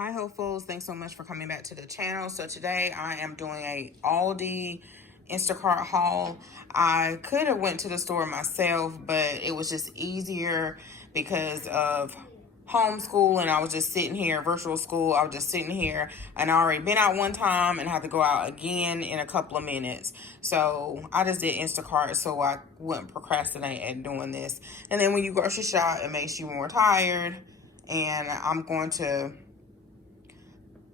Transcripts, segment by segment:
Hi hopefuls, thanks so much for coming back to the channel. So today I am doing a Aldi Instacart haul. I could have went to the store myself, but it was just easier because of homeschool, and I was just sitting here, virtual school. I was just sitting here, and I already been out one time and had to go out again in a couple of minutes. So I just did Instacart so I wouldn't procrastinate at doing this. And then when you grocery shop, it makes you more tired. And I'm going to,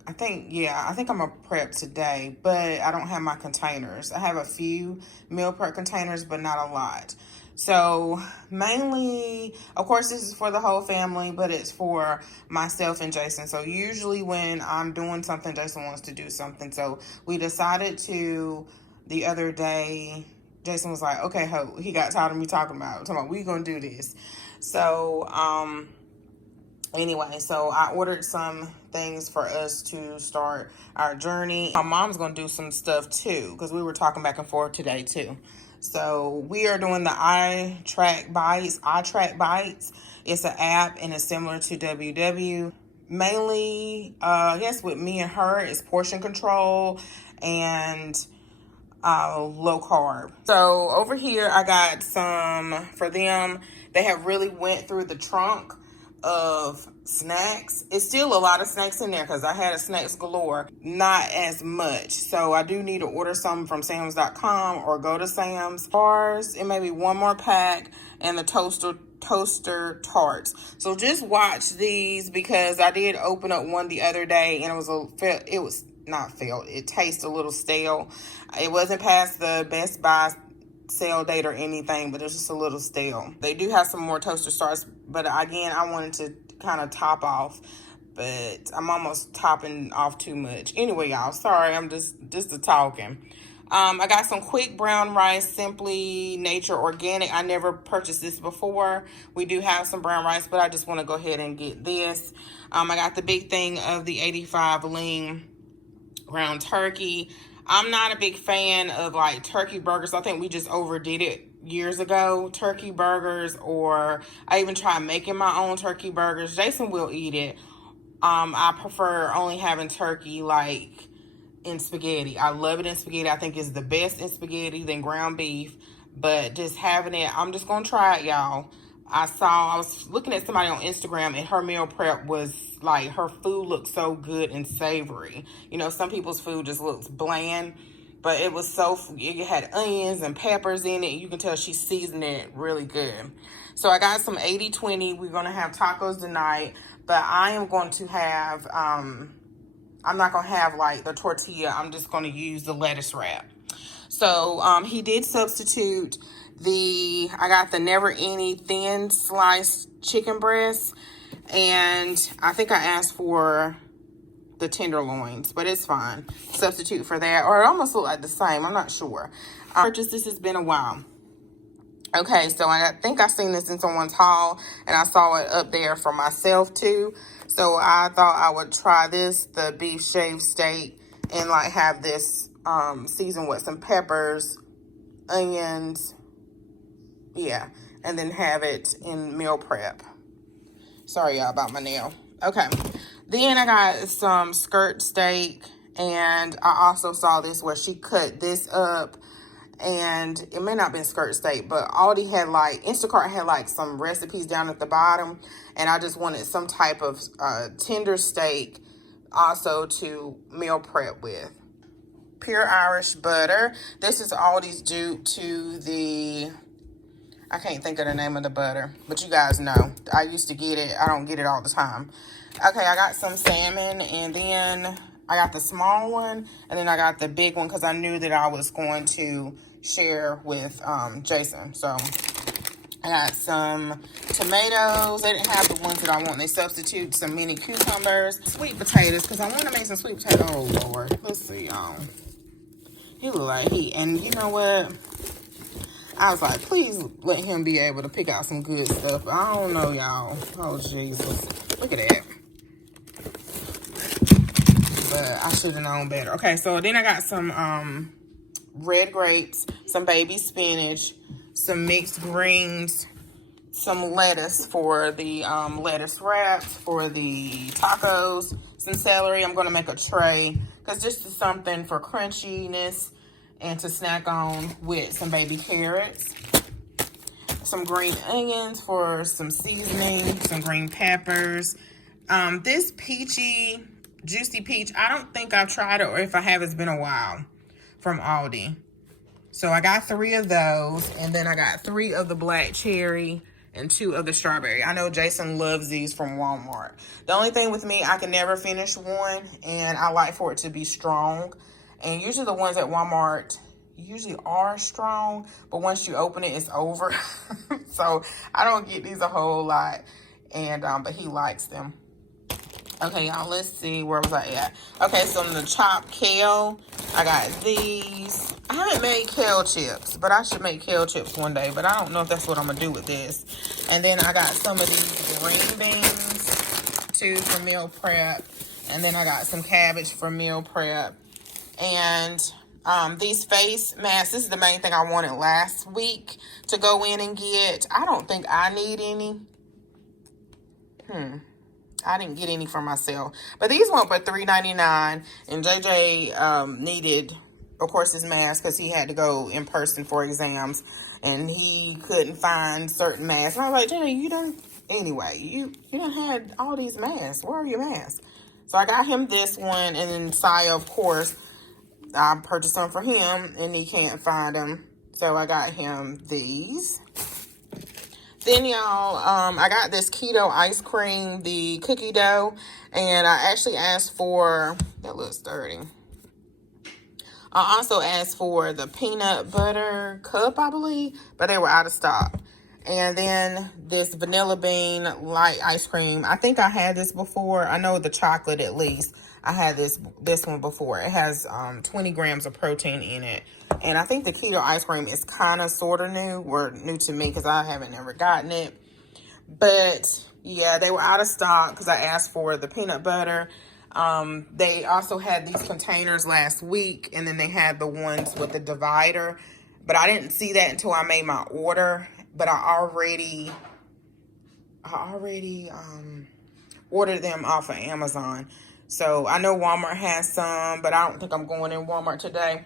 I think I'm gonna prep today, but I don't have my containers. I have a few meal prep containers, but not a lot. So mainly, of course, this is for the whole family, but it's for myself and Jason. So usually when I'm doing something, Jason wants to do something. So we decided to, the other day, Jason was like, okay, Hope, he got tired of me talking about we gonna do this. So, anyway, so I ordered some things for us to start our journey. My mom's gonna do some stuff too, because we were talking back and forth today too. So we are doing the iTrack Bites. It's an app and it's similar to WW. Mainly, I guess with me and her, is portion control and low carb. So over here I got some for them. They have really went through the trunk of snacks. It's still a lot of snacks in there because I had a snacks galore, not as much. So I do need to order some from Sam's.com or go to Sam's. Bars, it may be one more pack, and the toaster tarts. So just watch these because I did open up one the other day and it tastes a little stale. It wasn't past the Best Buy sale date or anything, but it's just a little stale. They do have some more toaster starts, but again, I wanted to kind of top off, but I'm almost topping off too much. Anyway, y'all, sorry, I'm just a talking. I got some quick brown rice, Simply Nature Organic. I never purchased this before. We do have some brown rice, but I just want to go ahead and get this. I got the big thing of the 85 lean ground turkey. I'm not a big fan of like turkey burgers. I think we just overdid it years ago. Turkey burgers, or I even tried making my own turkey burgers. Jason will eat it. I prefer only having turkey like in spaghetti. I love it in spaghetti. I think it's the best in spaghetti than ground beef. But just having it, I'm just gonna try it, y'all. I was looking at somebody on Instagram, and her meal prep was like, her food looked so good and savory. You know, some people's food just looks bland, but it was it had onions and peppers in it. You can tell she seasoned it really good. So I got some 80-20. We're gonna have tacos tonight, but I am going to have, I'm not gonna have like the tortilla. I'm just gonna use the lettuce wrap. So he did substitute I got the Never Any thin sliced chicken breast, and I think I asked for the tenderloins, but it's fine. Substitute for that, or it almost looked like the same. I'm not sure. I purchased this. It's been a while. Okay, so I think I seen this in someone's haul, and I saw it up there for myself too. So I thought I would try this, the beef shaved steak, and like have this seasoned with some peppers, onions, yeah, and then have it in meal prep. Sorry, y'all, about my nail. Okay, then I got some skirt steak, and I also saw this where she cut this up, and it may not have been skirt steak, but Aldi had like, Instacart had like some recipes down at the bottom, and I just wanted some type of tender steak also to meal prep with. Pure Irish butter. This is Aldi's dupe to the, I can't think of the name of the butter, but you guys know. I used to get it. I don't get it all the time. Okay, I got some salmon, and then I got the small one, and then I got the big one because I knew that I was going to share with Jason. So I got some tomatoes. They didn't have the ones that I want. They substitute some mini cucumbers. Sweet potatoes, because I want to make some sweet potatoes. Oh, Lord. Let's see, y'all. He look like and you know what? I was like, please let him be able to pick out some good stuff. I don't know, y'all. Oh, Jesus. Look at that. But I should have known better. Okay, so then I got some red grapes, some baby spinach, some mixed greens, some lettuce for the lettuce wraps for the tacos, some celery. I'm going to make a tray because just something for crunchiness and to snack on with some baby carrots. Some green onions for some seasoning, some green peppers. This peachy, juicy peach, I don't think I've tried it, or if I have, it's been a while, from Aldi. So I got 3 of those, and then I got 3 of the black cherry and 2 of the strawberry. I know Jason loves these from Walmart. The only thing with me, I can never finish one, and I like for it to be strong. And usually the ones at Walmart usually are strong, but once you open it, it's over. So I don't get these a whole lot, and but he likes them. Okay, y'all, let's see, where was I at? Okay, so in the chopped kale, I got these. I haven't made kale chips, but I should make kale chips one day, but I don't know if that's what I'm gonna do with this. And then I got some of these green beans, too, for meal prep. And then I got some cabbage for meal prep. And these face masks, this is the main thing I wanted last week to go in and get. I don't think I need any. I didn't get any for myself. But these went for $3.99. And JJ needed, of course, his mask because he had to go in person for exams. And he couldn't find certain masks. And I was like, JJ, you don't, anyway, you done had all these masks. Where are your masks? So I got him this one. And then Saya, of course, I purchased some for him. And he can't find them. So I got him these. Then, y'all, I got this Keto Ice Cream, the cookie dough, and I actually asked for, that looks dirty. I also asked for the peanut butter cup, I believe, but they were out of stock. And then this vanilla bean light ice cream. I think I had this before. I know the chocolate at least. I had this one before. It has 20 grams of protein in it. And I think the keto ice cream is kind of sort of new, or new to me because I haven't ever gotten it. But yeah, they were out of stock because I asked for the peanut butter. They also had these containers last week, and then they had the ones with the divider. But I didn't see that until I made my order. But I already ordered them off of Amazon. So I know Walmart has some, but I don't think I'm going in Walmart today.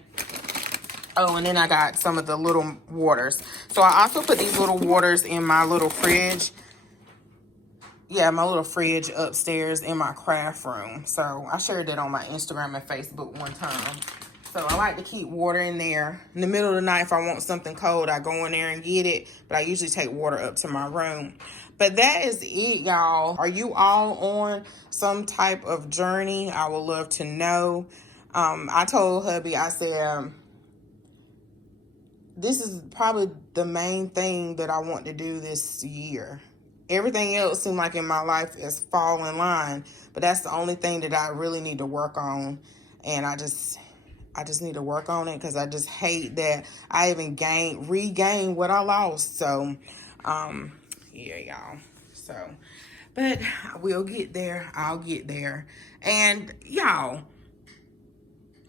Oh, and then I got some of the little waters. So I also put these little waters in my little fridge. Yeah, my little fridge upstairs in my craft room. So I shared that on my Instagram and Facebook one time. So I like to keep water in there. In the middle of the night, if I want something cold, I go in there and get it. But I usually take water up to my room. But that is it, y'all. Are you all on some type of journey? I would love to know. I told hubby, I said, this is probably the main thing that I want to do this year. Everything else seems like in my life is fall in line. But that's the only thing that I really need to work on. And I just need to work on it because I just hate that I even regained what I lost. So, yeah, y'all. So, but we'll get there. I'll get there. And y'all,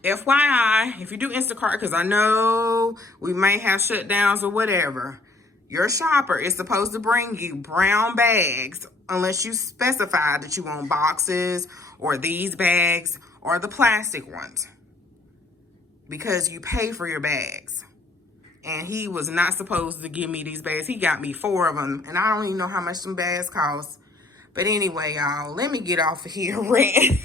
FYI, if you do Instacart, because I know we may have shutdowns or whatever, your shopper is supposed to bring you brown bags unless you specify that you want boxes or these bags or the plastic ones, because you pay for your bags. And he was not supposed to give me these bags. He got me 4 of them. And I don't even know how much some bags cost. But anyway, y'all, let me get off of here ranting.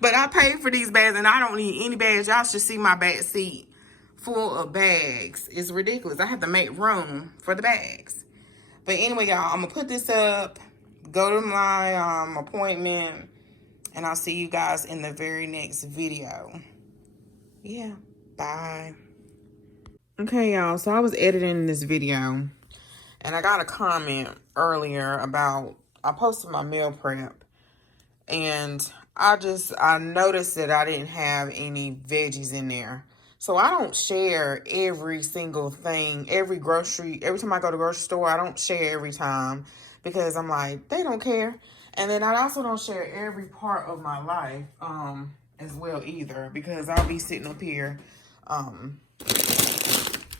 But I paid for these bags and I don't need any bags. Y'all should see my back seat full of bags. It's ridiculous. I have to make room for the bags. But anyway, y'all, I'm going to put this up, go to my appointment, and I'll see you guys in the very next video. Yeah, bye. Okay, y'all, so I was editing this video, and I got a comment earlier about, I posted my meal prep, and I noticed that I didn't have any veggies in there. So I don't share every single thing, every time I go to the grocery store, I don't share every time, because I'm like, they don't care. And then I also don't share every part of my life as well either, because I'll be sitting up here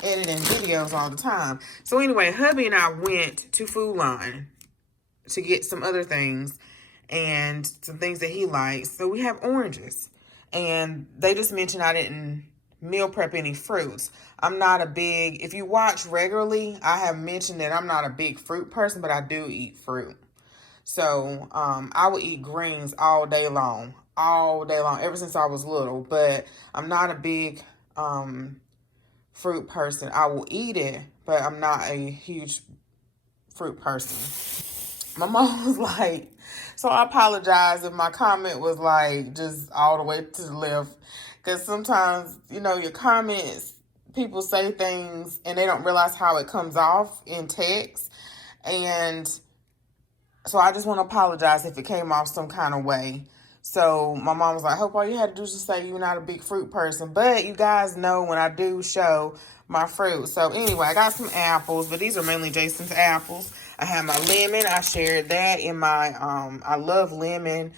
editing videos all the time. So anyway, hubby and I went to Food Line to get some other things. and some things that he likes. So we have oranges. And they just mentioned I didn't meal prep any fruits. I'm not a big, if you watch regularly, I have mentioned that I'm not a big fruit person, but I do eat fruit. So I would eat greens all day long, ever since I was little. But I'm not a big fruit person. I will eat it, but I'm not a huge fruit person. My mom was like, so I apologize if my comment was like just all the way to the left, because sometimes, you know, your comments, people say things and they don't realize how it comes off in text. And so I just want to apologize if it came off some kind of way. So my mom was like, hope all you had to do was just say you're not a big fruit person. But you guys know when I do show my fruit. So anyway, I got some apples, but these are mainly Jason's apples. I have my lemon. I shared that in my, I love lemon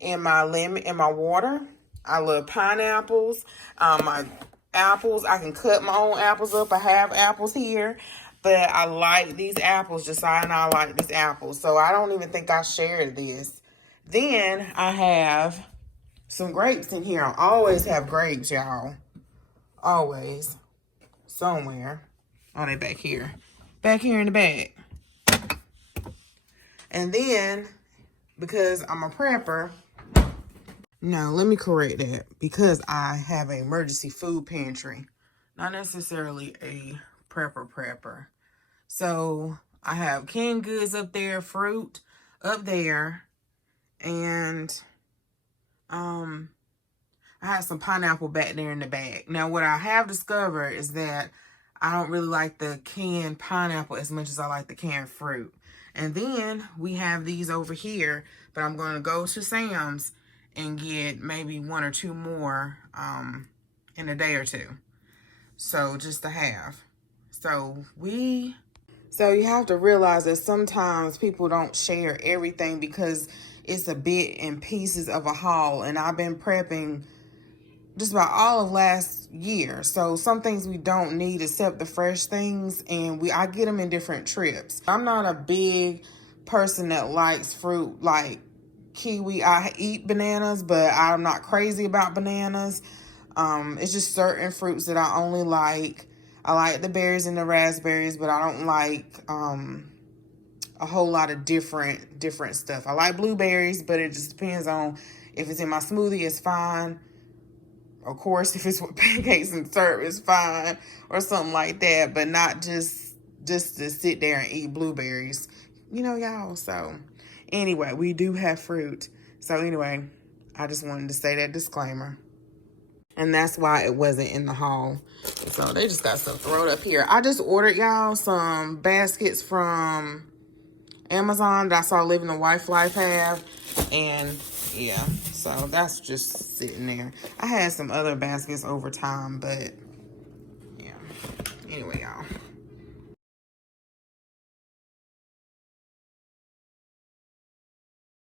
in my water. I love pineapples. My apples, I can cut my own apples up. I have apples here. But I like these apples. Josiah and I like these apples. So I don't even think I shared this. Then I have some grapes in here. I always have grapes, y'all. Always. Somewhere. Oh, they back here. Back here in the bag. And then, because I'm a prepper. No, let me correct that. Because I have an emergency food pantry. Not necessarily a prepper. So I have canned goods up there, fruit up there, and I have some pineapple back there in the bag. Now what I have discovered is that I don't really like the canned pineapple as much as I like the canned fruit. And then we have these over here, but I'm going to go to Sam's and get maybe 1 or 2 more in a day or two. So just to have. So you have to realize that sometimes people don't share everything because it's a bit in pieces of a haul. And I've been prepping just about all of last year. So some things we don't need except the fresh things. And I get them in different trips. I'm not a big person that likes fruit like kiwi. I eat bananas, but I'm not crazy about bananas. It's just certain fruits that I only like. I like the berries and the raspberries, but I don't like a whole lot of different stuff. I like blueberries, but it just depends on if it's in my smoothie, it's fine. Of course, if it's with pancakes and syrup, it's fine, or something like that, but not just to sit there and eat blueberries. You know, y'all. So anyway, we do have fruit. So anyway, I just wanted to say that disclaimer. And that's why it wasn't in the haul. So they just got stuff thrown up here. I just ordered y'all some baskets from Amazon that I saw Living the Wife Life have. And yeah, so that's just sitting there. I had some other baskets over time, but yeah. Anyway, y'all.